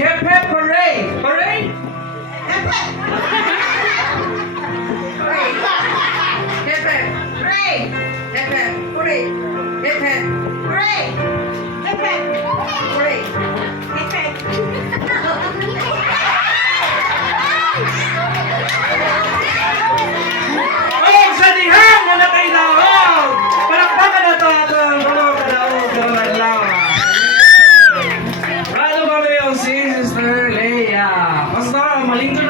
hip hip hooray! Hooray! Hip hip! Hip hip! Hooray! Hip hip! Hooray! Hip hip! Hooray! Hip hip! Hooray! Hip hip! Oh, sa dihang na nakailangan! Palakpakan na ito atong bulong kanaong karoon lang. Ano ba yung si Sister Leia? Basta malingkod